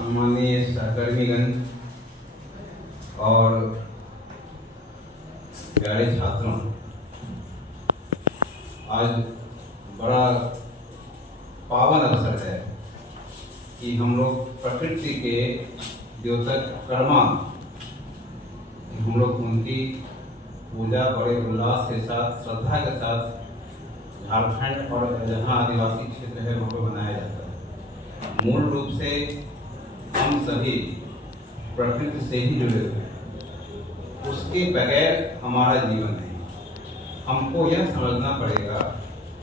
सम्माननीय सहकर्मीगण और प्यारे छात्रों, आज बड़ा पावन अवसर है कि हम लोग प्रकृति के द्योतक कर्मा, हम लोग उनकी पूजा बड़े उल्लास के साथ, श्रद्धा के साथ झारखंड और जहाँ आदिवासी क्षेत्र है वहाँ पर मनाया जाता है। मूल रूप से हम सभी प्रकृति से ही जुड़े हुए हैं, उसके बगैर हमारा जीवन नहीं। हमको यह समझना पड़ेगा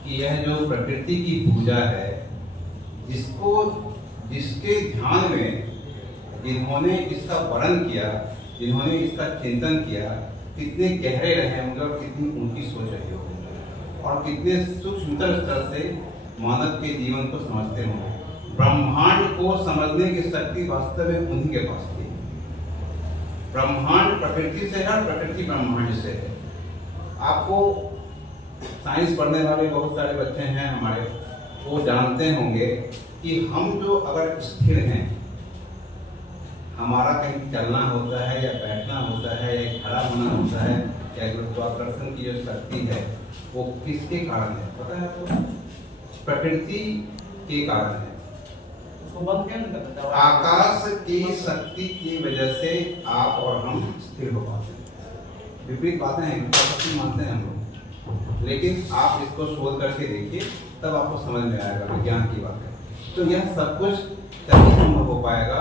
कि यह जो प्रकृति की पूजा है, जिसके ध्यान में जिन्होंने इसका वर्णन किया, जिन्होंने इसका चिंतन किया, कितने गहरे रहे होंगे और कितनी उनकी सोच रही होगी और कितने सूक्ष्मतर स्तर से मानव के जीवन को समझते होंगे। ब्रह्मांड को समझने की शक्ति वास्तव में उन्हीं के पास थी। ब्रह्मांड प्रकृति से है, प्रकृति ब्रह्मांड से है। आपको साइंस पढ़ने वाले बहुत सारे बच्चे हैं हमारे, वो जानते होंगे कि हम जो अगर स्थिर हैं, हमारा कहीं चलना होता है या बैठना होता है या खड़ा होना होता है या गुरुत्वाकर्षण की जो शक्ति है वो किसके कारण है पता है? तो प्रकृति के कारण है। आकाश की शक्ति की वजह से आप और हम स्थिर हो पाते हैं। विपरीत बातें हैं, मानते हैं हम लोग, लेकिन आप इसको शोध करके देखिए, तब आपको समझ में आएगा विज्ञान की बात है। तो यह सब कुछ तभी संभव हो पाएगा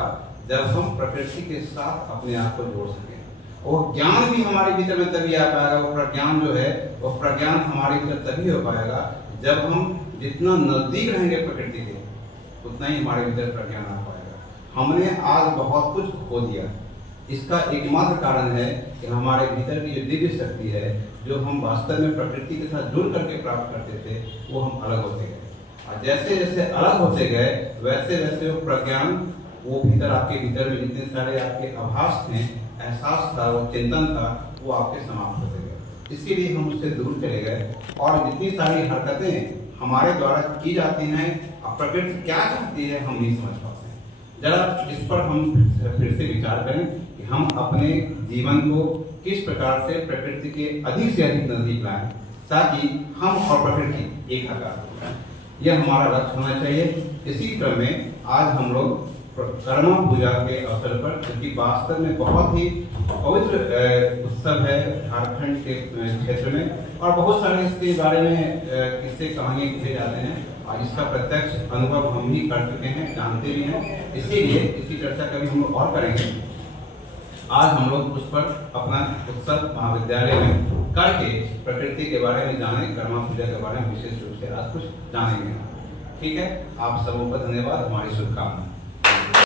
जब हम प्रकृति के साथ अपने आप को जोड़ सकें। और ज्ञान भी हमारे भीतर में तभी आ पाएगा, वो प्रज्ञान जो है वो प्रज्ञान हमारे भीतर तभी हो पाएगा जब हम जितना नजदीक रहेंगे प्रकृति के, उतना ही हमारे भीतर प्रज्ञान आ पाएगा। हमने आज बहुत कुछ खो दिया। इसका एकमात्र कारण है कि हमारे भीतर की जो दिव्य शक्ति है, जो हम वास्तव में प्रकृति के साथ जुड़ करके प्राप्त करते थे, वो हम अलग होते गए। और जैसे जैसे अलग होते गए वैसे वैसे वो प्रज्ञान, वो भीतर आपके भीतर में जितने सारे आपके आभास थे, एहसास था, वो चिंतन था, वो आपके समाप्त होते गए। इसीलिए हम उससे दूर चले गए और जितनी सारी हरकतें हमारे द्वारा की जाती हैं, प्रकृति क्या चाहती है हम नहीं समझ पाते हैं। जरा इस पर हम फिर से विचार करें कि हम अपने जीवन को किस प्रकार से प्रकृति के अधिक से अधिक नजदीक लाएं ताकि हम और प्रकृति एक आकार हो। यह हमारा लक्ष्य होना चाहिए। इसी क्रम में आज हम लोग कर्मा पूजा के अवसर पर, क्योंकि वास्तव में बहुत ही पवित्र उत्सव है झारखंड के क्षेत्र में, और बहुत सारे इसके बारे में किस्से कहानियां लिखे जाते हैं और इसका प्रत्यक्ष अनुभव हम भी कर चुके हैं, जानते भी हैं। इसीलिए इसकी चर्चा कभी हम लोग और करेंगे। आज हम लोग उस पर अपना उत्सव महाविद्यालय में करके प्रकृति के बारे में जाने, कर्मा पूजा के बारे में विशेष रूप से आज कुछ जानेंगे। ठीक है, आप सबों का धन्यवाद, हमारी शुभकामनाएं।